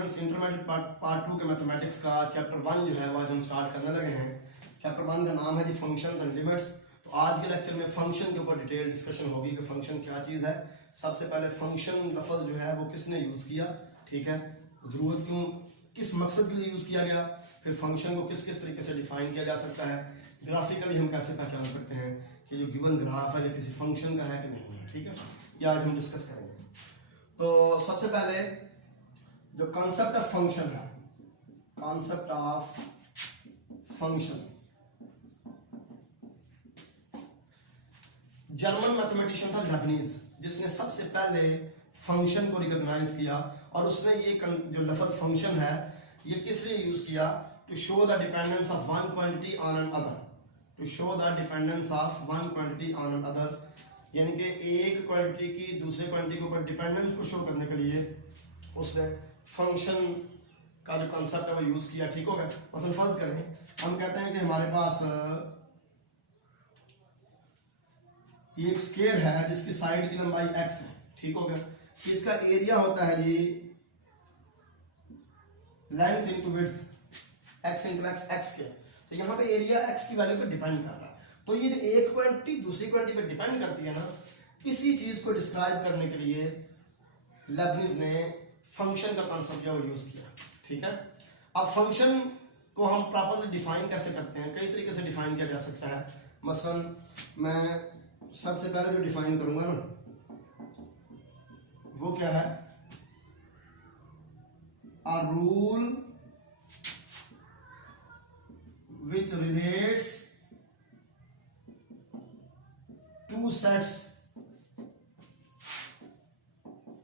Students, intermediate part 2 के mathematics का chapter 1 जो है वो आज हम स्टार्ट करने लगे हैं। चैप्टर 1 का नाम है जी फंक्शंस एंड लिमिट्स। तो आज के लेक्चर में फंक्शन के ऊपर डिटेल डिस्कशन होगी कि फंक्शन क्या चीज़ है। सबसे पहले फंक्शन लफ्ज़ जो है वो किसने यूज़ किया, ठीक है, ज़रूरत क्यों, किस मकसद के लिए यूज़ किया गया, फिर फंक्शन को किस किस तरीके से डिफाइन किया जा सकता है, ग्राफिकली हम कैसे पहचान सकते हैं कि जो गिवन ग्राफ है जो किसी फंक्शन का है कि नहीं है, ठीक है, ये आज हम डिस्कस करेंगे। तो सबसे पहले जो कॉन्सेप्ट ऑफ फंक्शन है, concept of function, German mathematician था लेबनीज, जिसने सबसे पहले फंक्शन को रिकॉग्नाइज किया और उसने ये जो लफ्ज़ फंक्शन है ये किस लिए यूज किया, to show the dependence of one quantity on another, to show the dependence of one quantity on another, यानी कि एक क्वांटिटी की दूसरे क्वांटिटी के ऊपर डिपेंडेंस को शो करने के लिए उसने फंक्शन का जो कॉन्सेप्ट है वो यूज किया, ठीक हो गया। मसलन फर्ज करें, हम कहते हैं कि हमारे पास ये एक स्क्वायर है जिसकी साइड की लंबाई x है, ठीक हो गया। इसका एरिया होता है जी length into width, x into x के। तो यहाँ पे एरिया x की वैल्यू पर डिपेंड कर रहा है। तो ये जो एक क्वांटिटी दूसरी क्वांटिटी पर डिपेंड करती है ना, इसी चीज को डिस्क्राइब करने के लिए लेबनीज ने फंक्शन का कॉन्सेप्ट जो यूज किया, ठीक है। अब फंक्शन को हम प्रॉपर्ली डिफाइन कैसे करते हैं, कई तरीके से डिफाइन किया जा सकता है। मसलन मैं सबसे पहले जो डिफाइन करूंगा ना वो क्या है, a rule which relates two sets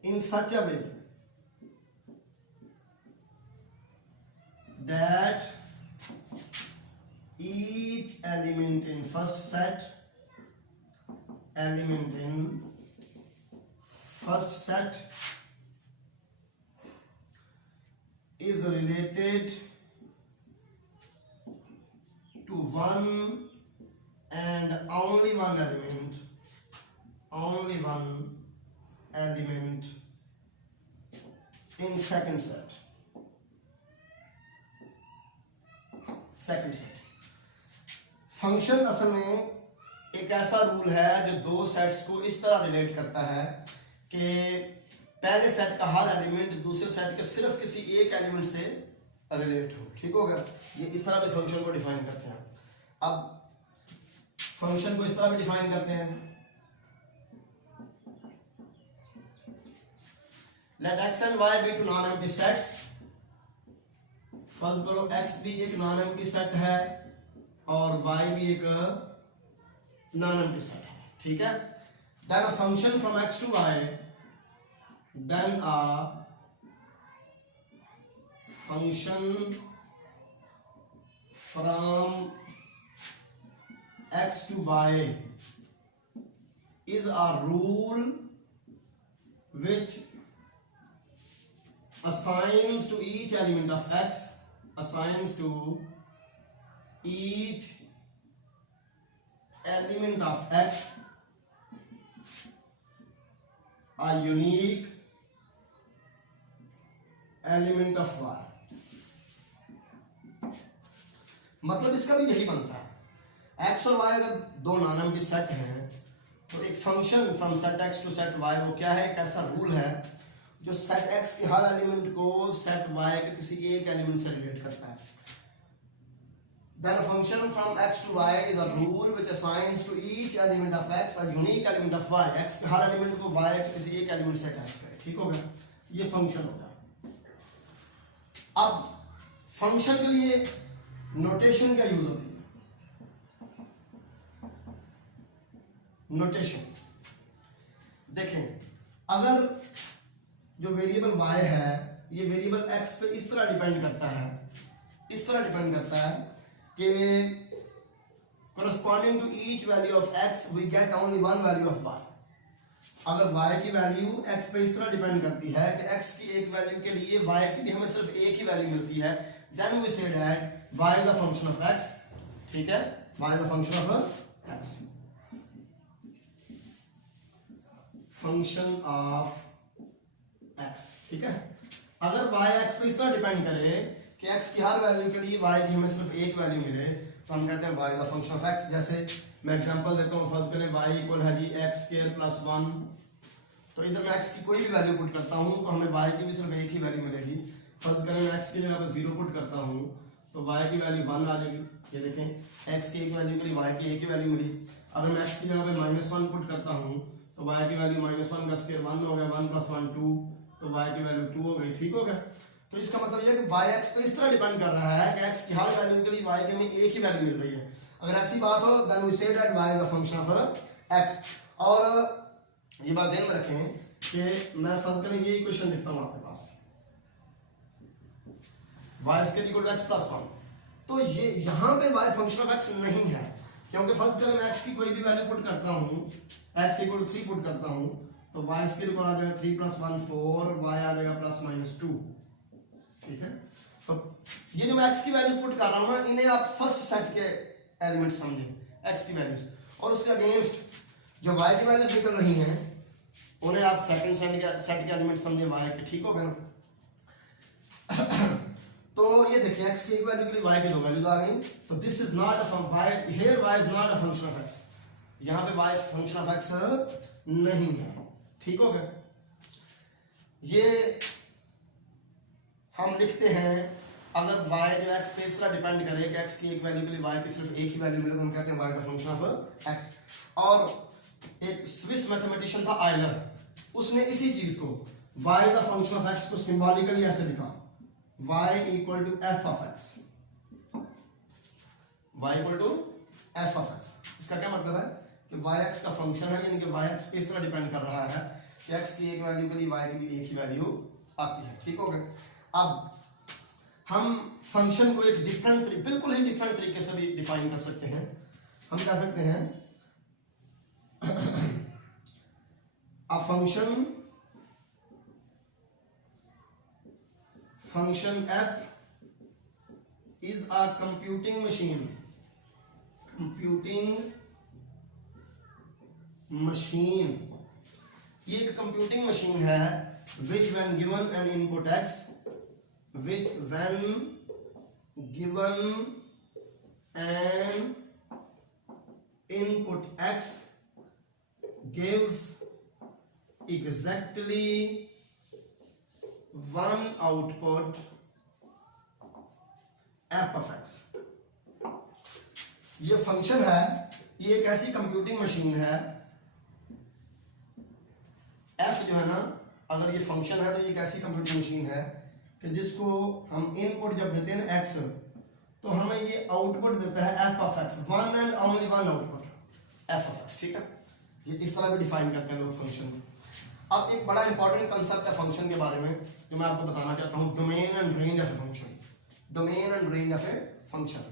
in such a way that each element in first set is related to one and only one element in second set. Function असल में एक ऐसा रूल है जो दो सेट्स को इस तरह रिलेट करता है कि पहले सेट का हर एलिमेंट दूसरे सेट के सिर्फ किसी एक एलिमेंट से रिलेट हो, ठीक हो गया। ये इस तरह भी फंक्शन को डिफाइन करते हैं। अब फंक्शन को इस तरह भी डिफाइन करते हैं, let x and y be two non empty sets. फर्ज करो x भी एक नॉन एम्प्टी सेट है और y भी एक नॉन एम्प्टी सेट है, ठीक है। Then a function from x to y, then a function from x to y is a rule which assigns to each element of x a unique element of y। मतलब इसका भी यही बनता है, x और y अगर दो non empty set हैं तो एक function from set x to set y वो क्या है, एक ऐसा रूल है जो सेट x के हर एलिमेंट को सेट y के किसी एक एलिमेंट से रिलेट करता है। Then a function from x to y is a rule which assigns to each element of x a unique element of y, x के हर एलिमेंट को y के किसी एक एलिमेंट से अटैच करे, ठीक हो गया। ये फंक्शन होगा। अब फंक्शन के लिए नोटेशन क्या यूज होती है, नोटेशन देखें, अगर जो वेरिएबल y है ये वेरिएबल x पे इस तरह डिपेंड करता है कि corresponding to each value of x we get only one value of y। अगर y की वैल्यू x पे इस तरह डिपेंड करती है कि x की एक वैल्यू के लिए y की भी हमें सिर्फ एक ही वैल्यू मिलती है, then we say that y is a function of x, ठीक है, y is a function of x। Function of x, ठीक है। अगर वाई एक्स को इस तरह डिपेंड करे कि एक्स की हर वैल्यू के लिए वाई की हमें सिर्फ एक वैल्यू मिले, तो हम कहते हैं why the function of x. जैसे मैं एग्जांपल देता हूँ, फर्स्ट करें वाई इक्वल है जी एक्स स्क्वायर प्लस 1, तो इधर मैं एक्स की कोई भी वैल्यू पुट करता हूँ तो हमें वाई की भी सिर्फ एक ही वैल्यू मिलेगी। फर्स्ट करें मैं एक्स की जगह पर 0 पुट करता हूँ तो वाई की वैल्यू 1 आ जाएगी। ये देखें एक्स की एक वैल्यू के लिए वाई की एक ही वैल्यू मिली। अगर मैं एक्स की जगह पे -1 पुट करता हूँ तो वाई की वैल्यू -1 का स्क्वायर 1 हो गया, 1 + 1 2, तो वाई की वैल्यू 2 हो गई। ठीक हो गया। तो इसका मतलब ये है कि वाई एक्स को इस तरह डिपेंड कर रहा है कि एक्स की हर वैल्यू के लिए वाई के में एक ही वैल्यू मिल रही है। अगर ऐसी बात हो then we say that Y is the function of X. और ये बात ध्यान में रखें कि मैं फर्स्ट करें ये इक्वेशन लिखता हूं आपके पास, y square equal to x plus 1, तो ये यहां पे y फंक्शन ऑफ x नहीं है, क्योंकि फर्स्ट करें मैं x की कोई भी वैल्यू पुट करता हूं, x इक्वल टू 3 पुट करता हूं तो y स्क्वायर इक्वल आ जाएगा 3 + 1 4, y आ जाएगा +-2। ठीक है। तो ये जो मैं x की वैल्यूज पुट कर रहा हूं ना, इन्हें आप फर्स्ट सेट के एलिमेंट्स समझें x की वैल्यूज, और उसके अगेंस्ट जो y की वैल्यूज निकल रही हैं उन्हें आप सेकंड सेट के एलिमेंट समझे y के। ठीक हो गया ना। तो ये देखिए x की एक वैल्यू के लिए y की दो वैल्यूज आ गई, तो this is not a y, here y is not a function of x, यहां पे y फंक्शन ऑफ x नहीं है। ठीक हो गया। ये हम लिखते हैं अगर y जो x पे इस तरह डिपेंड करे कि x की एक वैल्यू के लिए y की सिर्फ एक ही वैल्यू मिले तो हम कहते हैं y का फंक्शन ऑफ x। और एक स्विस मैथमेटिशियन था आयलर, उसने इसी चीज को y the function of x को सिंबॉलिकली ऐसे लिखा, y equal to f of x, y equal to f of x। इसका क्या मतलब है कि y x का फंक्शन है, यानी कि y x पे इस तरह डिपेंड कर रहा है कि x की एक वैल्यू के लिए y की भी एक ही वैल्यू आती है। ठीक हो गया। अब हम फंक्शन को एक बिल्कुल ही डिफरेंट तरीके से भी डिफाइन कर सकते हैं। हम कह सकते हैं a function f is a computing machine ये एक कंप्यूटिंग मशीन है which when given an input x gives exactly one output f of x। ये फंक्शन है, ये एक ऐसी कंप्यूटिंग मशीन है, f जो है ना, अगर ये फंक्शन है तो ये एक ऐसी कंप्यूटिंग मशीन है कि जिसको हम इनपुट जब देते हैं ना x, तो हमें ये आउटपुट देता है f of x, one and only one output f of x। ठीक है। ये इस तरह भी डिफाइन करते हैं लोग फंक्शन को। अब एक बड़ा इंपॉर्टेंट कंसेप्ट है फंक्शन के बारे में जो मैं आपको बताना चाहता हूं, domain and range of a function. Domain and range of a function.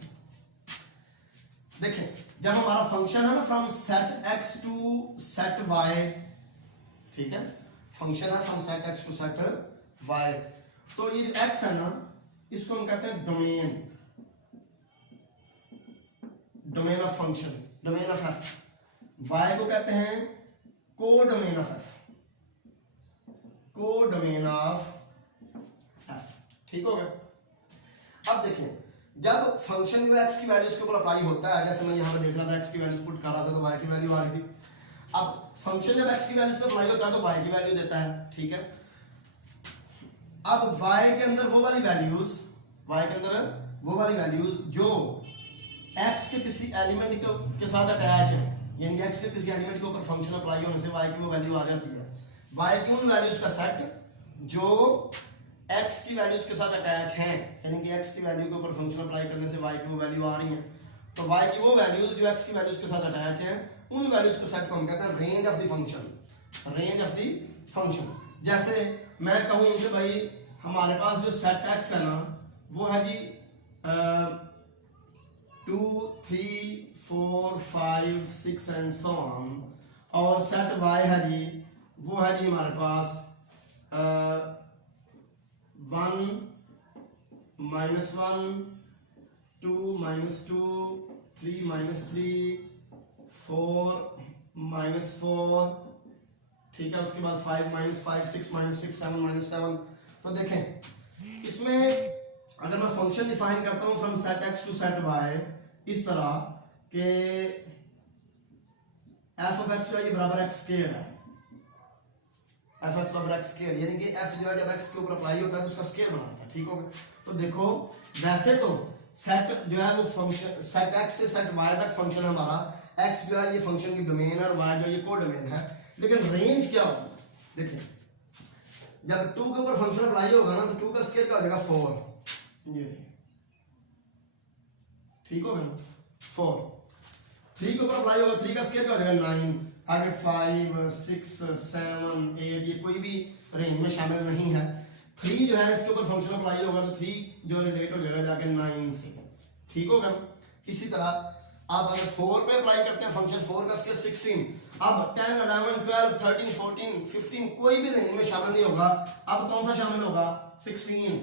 देखें, जब हमारा फंक्शन है ना from set x to set y, ठीक है, फंक्शन है from set x to set y, तो ये जो x है ना, इसको हम कहते हैं domain of function, domain of f। y को कहते हैं codomain of f, codomain of f। ठीक हो गया। अब देखिए, जब फंक्शन जो x की वैल्यूज के ऊपर अप्लाई होता है, जैसे मैं यहां पे देख रहा था x की वैल्यूज पुट कर रहा था तो y की वैल्यू आ रही थी। अब फंक्शन जब x की वैल्यूज पे अप्लाई होता है तो y की वैल्यू देता है। ठीक है। अब y के अंदर वो वाली वैल्यूज, जो x के किसी एलिमेंट के साथ अटैच है, यानी x के किसी एलिमेंट के ऊपर फंक्शन अप्लाई होने से y की वो वैल्यू आ जाती है। y की उन वैल्यूज का सेट जो x की वैल्यूज के साथ अटैच हैं, यानी कि x की वैल्यू के ऊपर फंक्शन अप्लाई करने से y की वो वैल्यू आ रही है, तो y की वो वैल्यूज जो x की वैल्यूज के साथ अटैच हैं, उन वैल्यूज के सेट को हम कहते हैं range of the function. Range of the function. जैसे मैं कहूं कि भाई हमारे पास जो सेट x है ना, वो है जी 2 3 4 5 6 एंड सो ऑन, और सेट y है जी, वो है जी हमारे पास 1 -1 2 -2 3 -3 4 -4, ठीक है। उसके बाद 5 -5 6 -6 7 -7, तो देखें इसमें अगर मैं फंक्शन डिफाइन करता हूं from set x to set y इस तरह के एफ ऑफ एक्स जो है ये बराबर एक्स स्क्वायर है, एफ एक्स बराबर एक्स स्क्वायर, यानी कि एफ जो है जब एक्स के ऊपर अप्लाई होता है तो उसका स्क्वायर बनाता है, ठीक हो गया। तो देखो वैसे तो सेट जो है वो फंक्शन सेट एक्स से सेट वाई तक फंक्शन हमारा, एक्स जो है ये फंक्शन की डोमेन है और वाई जो है ये को डोमेन है, लेकिन रेंज क्या होगी, देखिए जब 2 के ऊपर फंक्शन अप्लाई होगा ना तो 2 का स्क्वायर क्या हो जाएगा 4, ये ठीक हो गया 4, 3 के ऊपर अप्लाई होगा 3 का स्क्वायर क्या हो जाएगा 9, आगे 5 6 7 8 ये कोई भी रेंज में शामिल नहीं है। 3 जो है इसके ऊपर फंक्शन अप्लाई होगा तो 3 जो रिलेट हो जाएगा जाके 9 से, ठीक होगा। इसी तरह आप अगर 4 पे अप्लाई करते हैं फंक्शन 4 का स्क्वायर 16, अब 10 11 12 13 14 15 कोई भी रेंज में शामिल नहीं होगा, अब कौन सा शामिल होगा 16,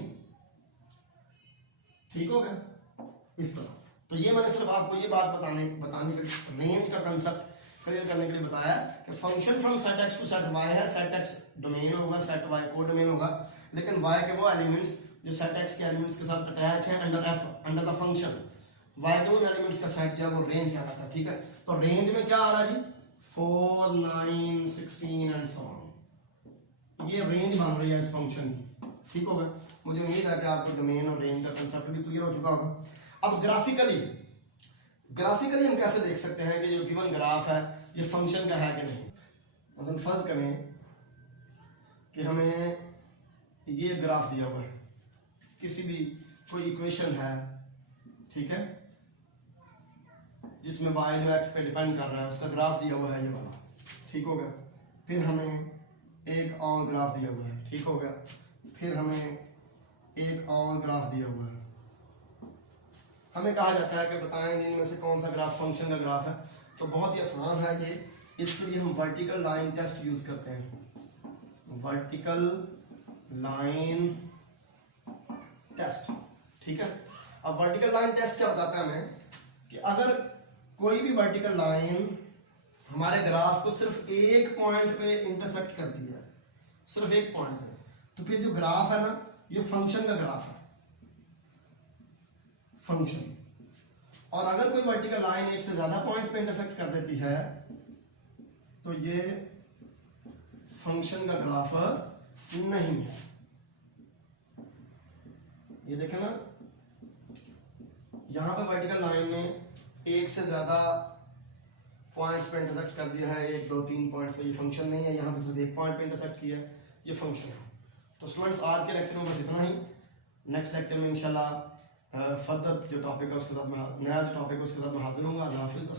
ठीक हो गया इस तरह। तो ये मैंने सिर्फ आपको ये बात बताने के लिए रेंज का कंसेप्ट क्लियर करने के लिए बताया कि function from set x to set y है, सेट एक्स डोमेन होगा, सेट वाई को डोमेन होगा, लेकिन वाई के वो एलिमेंट्स जो सेट एक्स के एलिमेंट्स के साथ अटैच हैं अंडर द फंक्शन, वाई के उन एलिमेंट्स का सेट जो है वो रेंज कहलाता है, ठीक है। तो रेंज में क्या आ रहा है जी 4 9 16 एंड सो ऑन, ये रेंज बन रही है इस फंक्शन की, ठीक होगा। मुझे उम्मीद है कि आपको डोमेन और रेंज का कंसेप्ट भी क्लियर हो चुका होगा। अब ग्राफिकली हम कैसे देख सकते हैं कि जो गिवन ग्राफ है ये फंक्शन का है कि नहीं। मतलब फर्ज करें कि हमें ये ग्राफ दिया हुआ है, किसी भी कोई इक्वेशन है, ठीक है, जिसमें y जो x पे डिपेंड कर रहा है उसका ग्राफ दिया हुआ है ये वाला, ठीक हो गया। फिर हमें एक और ग्राफ दिया हुआ है, ठीक हो गया। फिर हमें एक और ग्राफ दिया हुआ है, हमें कहा जाता है कि बताएं इनमें से कौन सा ग्राफ फंक्शन का ग्राफ है। तो बहुत ही आसान है ये, इसके लिए हम वर्टिकल लाइन टेस्ट यूज करते हैं, वर्टिकल लाइन टेस्ट, ठीक है। अब वर्टिकल लाइन टेस्ट क्या बताता है हमें कि अगर कोई भी वर्टिकल लाइन हमारे ग्राफ को सिर्फ एक पॉइंट पे इंटरसेक्ट करती है, सिर्फ एक पॉइंट पे, तो फिर जो ग्राफ है ना ये फंक्शन का ग्राफ है, फंक्शन। और अगर कोई वर्टिकल लाइन एक से ज्यादा पॉइंट्स पे इंटरसेक्ट कर देती है तो ये फंक्शन का ग्राफ नहीं है। ये देखें ना, यहां पे वर्टिकल लाइन ने एक से ज्यादा पॉइंट्स पे इंटरसेक्ट कर दिया है, 1 2 3 पॉइंट्स पे, ये फंक्शन नहीं है। यहां पे सिर्फ एक पॉइंट पे इंटरसेक्ट किया है, ये फंक्शन है। तो स्टूडेंट्स आज के लेक्चर में बस इतना ही। नेक्स्ट लेक्चर में इंशाल्लाह फर्दर जो टॉपिक है उसके साथ मैं नया जो टॉपिक है उसके साथ मैं हाजिर हूँगा। अल्लाह हाफिज़।